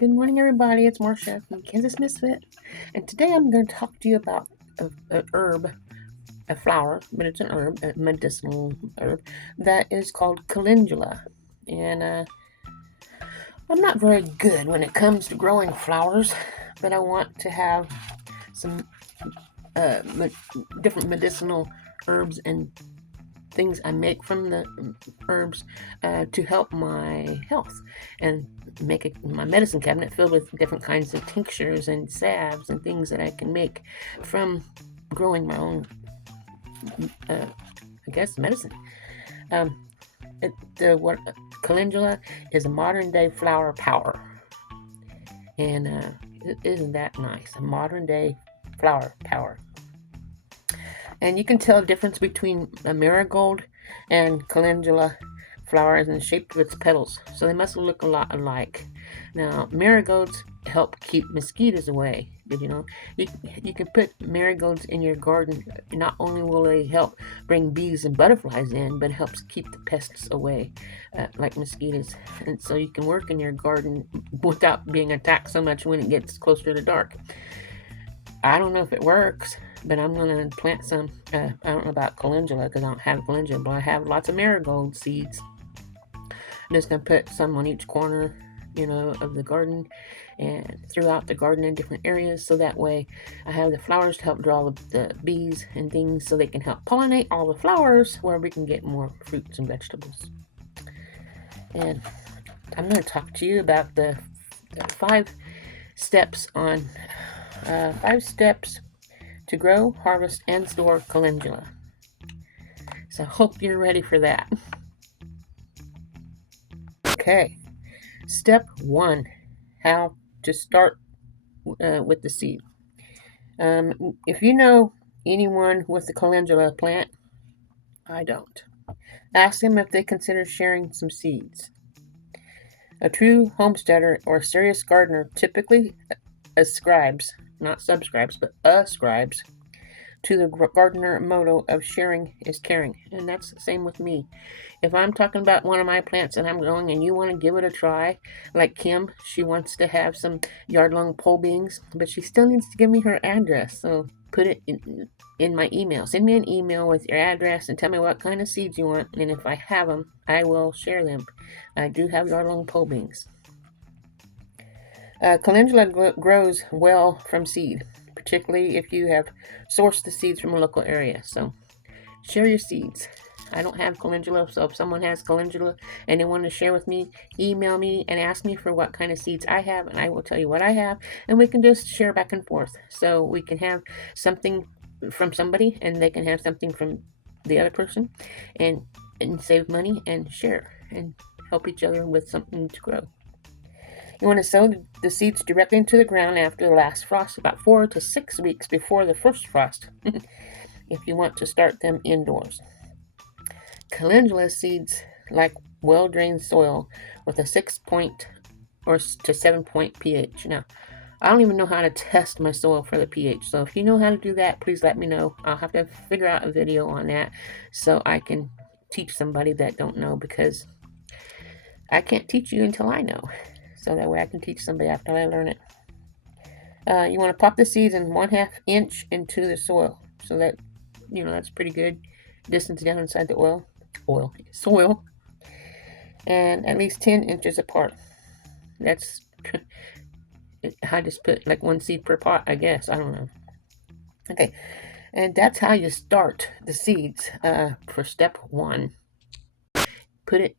Good morning, everybody. It's Marsha from Kansas Misfit, and today I'm going to talk to you about a herb, a flower, but it's an herb, a medicinal herb that is called Calendula. And I'm not very good when it comes to growing flowers, but I want to have some different medicinal herbs and things I make from the herbs to help my health and make my medicine cabinet filled with different kinds of tinctures and salves and things that I can make from growing my own, medicine. Um, what calendula is a modern day flower power, and isn't that nice? A modern day flower power. And you can tell the difference between a marigold and calendula flowers in the shape of its petals. So they must look a lot alike. Now, marigolds help keep mosquitoes away. Did you know? You can put marigolds in your garden. Not only will they help bring bees and butterflies in, but it helps keep the pests away, like mosquitoes. And so you can work in your garden without being attacked so much when it gets closer to dark. I don't know if it works, but I'm going to plant some. I don't know about calendula because I don't have calendula, but I have lots of marigold seeds. I'm just going to put some on each corner, of the garden and throughout the garden in different areas. So that way I have the flowers to help draw the bees and things so they can help pollinate all the flowers where we can get more fruits and vegetables. And I'm going to talk to you about the 5 steps on 5 steps to grow, harvest, and store calendula. So I hope you're ready for that. Okay, step 1, how to start with the seed. If you know anyone with the calendula plant, I don't. Ask them if they consider sharing some seeds. A true homesteader or serious gardener typically ascribes, not subscribes, but ascribes to the gardener motto of sharing is caring. And that's the same with me. If I'm talking about one of my plants and I'm growing and you want to give it a try, like Kim, she wants to have some yard-long pole beans, but she still needs to give me her address. So put it in my email. Send me an email with your address and tell me what kind of seeds you want. And if I have them, I will share them. I do have yard-long pole beans. Calendula grows well from seed, particularly if you have sourced the seeds from a local area. So share your seeds. I don't have calendula, so if someone has calendula and they want to share with me, email me and ask me for what kind of seeds I have, and I will tell you what I have, and we can just share back and forth. So we can have something from somebody, and they can have something from the other person, and save money and share and help each other with something to grow. You want to sow the seeds directly into the ground after the last frost, about 4 to 6 weeks before the first frost, if you want to start them indoors. Calendula seeds like well-drained soil with a 6-point or to 7-point pH. Now, I don't even know how to test my soil for the pH, so if you know how to do that, please let me know. I'll have to figure out a video on that so I can teach somebody that don't know, because I can't teach you until I know. So that way I can teach somebody after I learn it. You want to pop the seeds in 1/2 inch into the soil. So that, that's pretty good distance down inside the soil. And at least 10 inches apart. That's, I just put like 1 seed per pot, I guess. I don't know. Okay. And that's how you start the seeds for step 1. Put it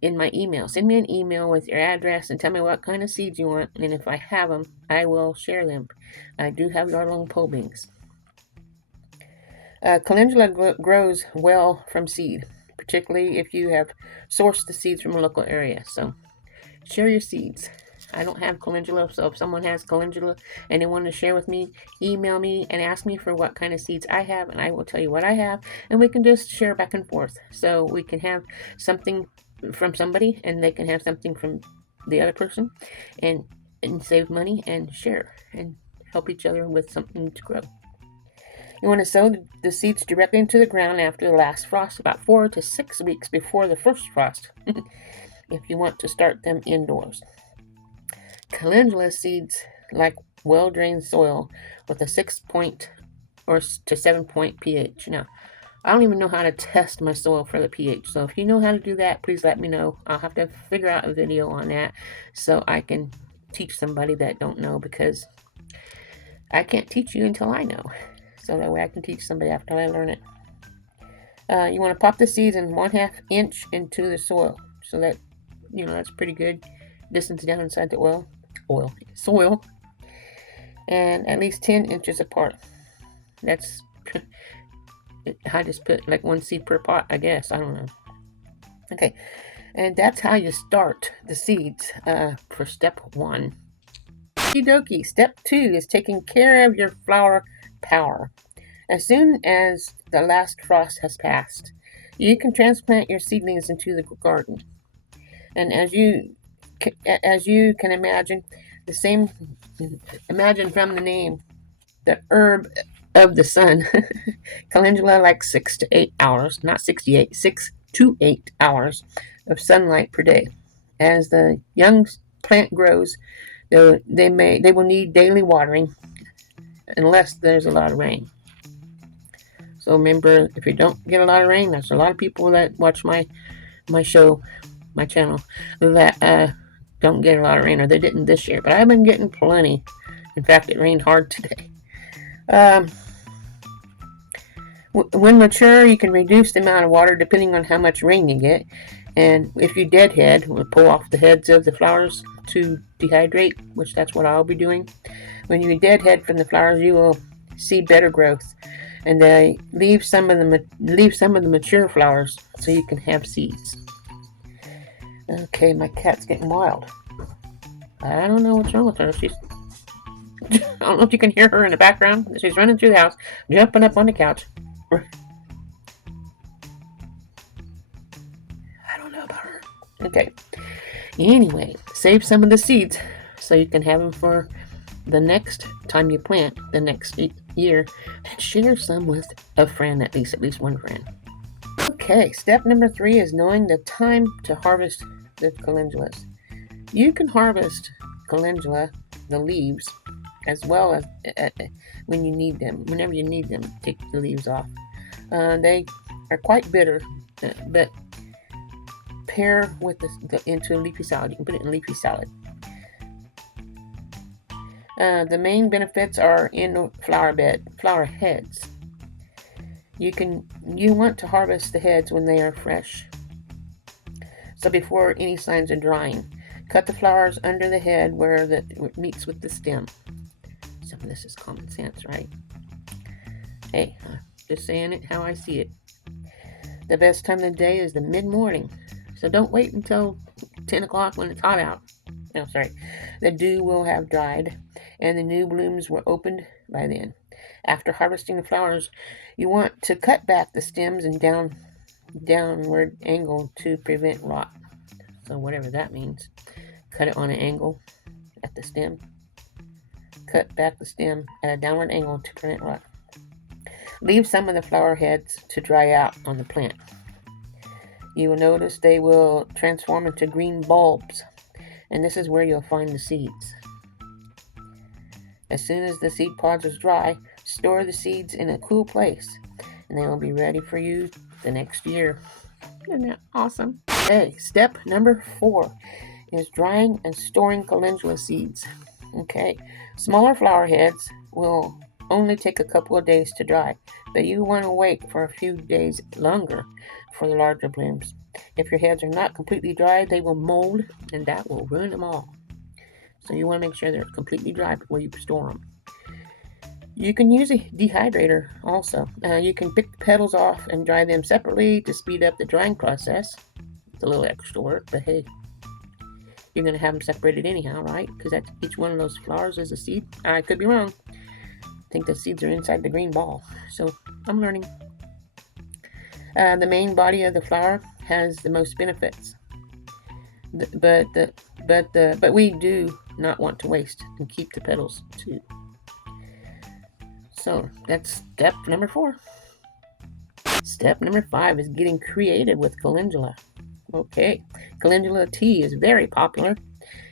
in my email. Send me an email with your address and tell me what kind of seeds you want, and if I have them, I will share them. I do have yard-long pole beans. Calendula grows well from seed, particularly if you have sourced the seeds from a local area. So share your seeds. I don't have calendula, so if someone has calendula and they want to share with me, email me and ask me for what kind of seeds I have, and I will tell you what I have, and we can just share back and forth. So we can have something from somebody and they can have something from the other person, and save money and share and help each other with something to grow. You want to sow the seeds directly into the ground after the last frost, about 4 to 6 weeks before the first frost, if you want to start them indoors. Calendula seeds like well-drained soil with a 6 point or to 7 point pH. Now, I don't even know how to test my soil for the pH. So if you know how to do that, please let me know. I'll have to figure out a video on that so I can teach somebody that don't know, because I can't teach you until I know. So that way I can teach somebody after I learn it. You want to pop the seeds in 1/2 inch into the soil. So that, that's pretty good distance down inside the soil. And at least 10 inches apart. That's, I just put like 1 seed per pot, I guess. I don't know. Okay. And that's how you start the seeds for step 1. Okie dokie. Step 2 is taking care of your flower power. As soon as the last frost has passed, you can transplant your seedlings into the garden. And as you can imagine, imagine from the name, the herb of the sun, Calendula likes 6 to 8 hours, not 68, 6 to 8 hours of sunlight per day. As the young plant grows, they will need daily watering unless there's a lot of rain. So remember, if you don't get a lot of rain, there's a lot of people that watch my show, my channel, that don't get a lot of rain, or they didn't this year. But I've been getting plenty. In fact, it rained hard today. When mature, you can reduce the amount of water depending on how much rain you get. And if you deadhead, we'll pull off the heads of the flowers to dehydrate, which that's what I'll be doing. When you deadhead from the flowers, you will see better growth. And they leave some of the mature flowers so you can have seeds. Okay, my cat's getting wild. I don't know what's wrong with her. I don't know if you can hear her in the background. She's running through the house, jumping up on the couch. I don't know about her. Okay. Anyway, save some of the seeds so you can have them for the next time you plant the next year, and share some with a friend, at least one friend. Okay, step number 3 is knowing the time to harvest the calendulas. You can harvest calendula, the leaves, as well as when you need them. Whenever you need them, take the leaves off. They are quite bitter, but pair with into a leafy salad. You can put it in leafy salad. The main benefits are in the flower heads. You want to harvest the heads when they are fresh. So before any signs of drying, cut the flowers under the head where it meets with the stem. Some of this is common sense, right? Hey, just saying it how I see it. The best time of the day is the mid-morning. So don't wait until 10 o'clock when it's hot out. No, sorry. The dew will have dried and the new blooms were opened by then. After harvesting the flowers, you want to cut back the stems and downward angle to prevent rot. So whatever that means. Cut it on an angle at the stem. Cut back the stem at a downward angle to prevent rot. Leave some of the flower heads to dry out on the plant. You will notice they will transform into green bulbs, and this is where you'll find the seeds. As soon as the seed pods are dry, store the seeds in a cool place, and they will be ready for you the next year. Isn't that awesome? Okay, step number 4 is drying and storing calendula seeds. Okay, smaller flower heads will only take a couple of days to dry, but you want to wait for a few days longer for the larger blooms. If your heads are not completely dry, they will mold, and that will ruin them all. So you want to make sure they're completely dry before you store them. You can use a dehydrator also. You can pick the petals off and dry them separately to speed up the drying process. It's a little extra work, but hey, you're going to have them separated anyhow, right? Because each one of those flowers is a seed. I could be wrong. I think the seeds are inside the green ball. So I'm learning. The main body of the flower has the most benefits. But we do not want to waste and keep the petals too. So that's step number 4. Step number 5 is getting creative with calendula. Okay, calendula tea is very popular.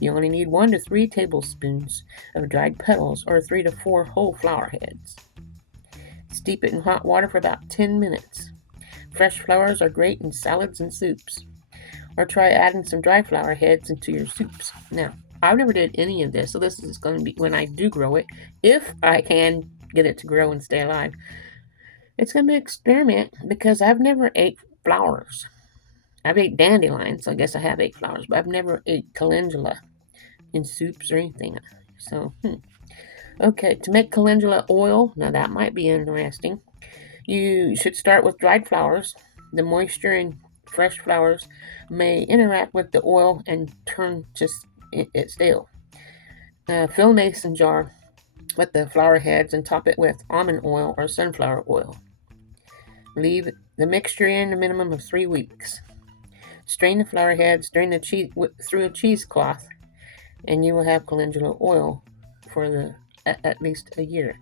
You only need 1 to 3 tablespoons of dried petals or 3 to 4 whole flower heads. Steep it in hot water for about 10 minutes. Fresh flowers are great in salads and soups. Or try adding some dry flower heads into your soups. Now, I've never did any of this, so this is going to be when I do grow it, if I can get it to grow and stay alive. It's going to be an experiment because I've never ate flowers. I've ate dandelions, so I guess I have ate flowers, but I've never ate calendula in soups or anything. So, okay, to make calendula oil, now that might be interesting. You should start with dried flowers. The moisture in fresh flowers may interact with the oil and turn it stale. Fill a mason jar with the flower heads and top it with almond oil or sunflower oil. Leave the mixture in a minimum of 3 weeks. Strain the flower heads, drain the cheese through a cheesecloth, and you will have calendula oil for at least a year.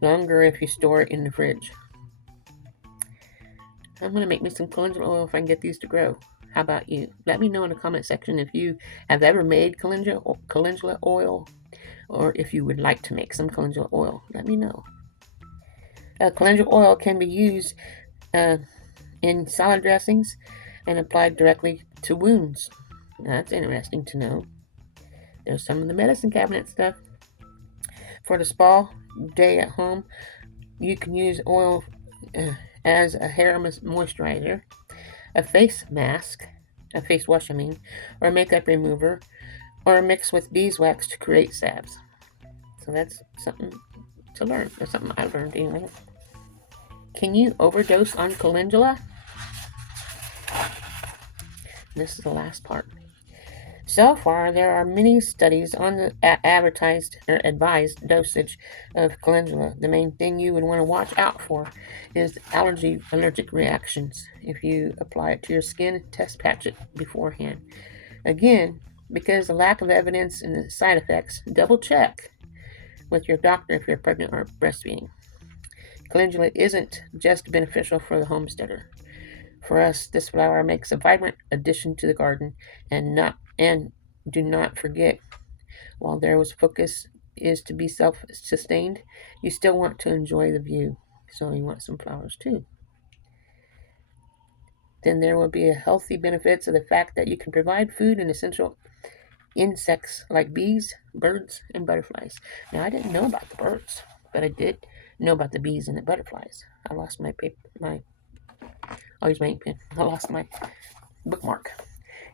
Longer if you store it in the fridge. I'm going to make me some calendula oil if I can get these to grow. How about you? Let me know in the comment section if you have ever made calendula oil, or if you would like to make some calendula oil. Let me know. Calendula oil can be used in salad dressings and applied directly to wounds. That's interesting to know. There's some of the medicine cabinet stuff. For the spa day at home, you can use oil as a hair moisturizer, a face mask, a face wash, or a makeup remover, or a mix with beeswax to create salves. So that's something to learn. That's something I learned anyway. Can you overdose on calendula? This is the last part. So far, there are many studies on the advertised or advised dosage of calendula. The main thing you would want to watch out for is allergic reactions. If you apply it to your skin, test patch it beforehand. Again, because of the lack of evidence and the side effects, double check with your doctor if you're pregnant or breastfeeding. Calendula isn't just beneficial for the homesteader. For us, this flower makes a vibrant addition to the garden, and do not forget, while there was focus is to be self-sustained, you still want to enjoy the view. So you want some flowers too. Then there will be a healthy benefits of the fact that you can provide food and essential insects like bees, birds, and butterflies. Now I didn't know about the birds, but I did know about the bees and the butterflies. I lost my paper, I'll use my ink pen. I lost my bookmark.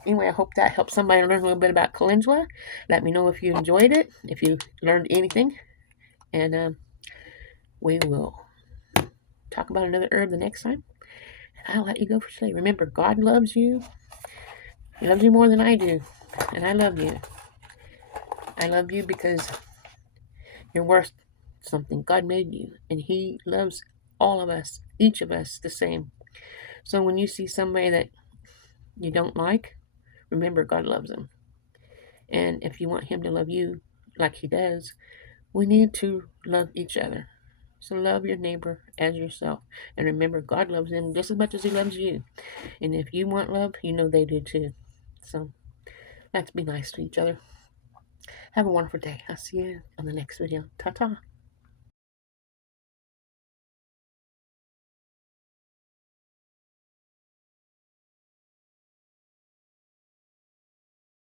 Anyway, I hope that helped somebody learn a little bit about calendula. Let me know if you enjoyed it, if you learned anything, and we will talk about another herb the next time. And I'll let you go for today. Remember, God loves you. He loves you more than I do, and I love you. I love you because you're worth something. God made you, and He loves all of us, each of us, the same. So when you see somebody that you don't like, remember God loves them. And if you want Him to love you like He does, we need to love each other. So love your neighbor as yourself. And remember, God loves them just as much as He loves you. And if you want love, you know they do too. So let's be nice to each other. Have a wonderful day. I'll see you on the next video. Ta-ta.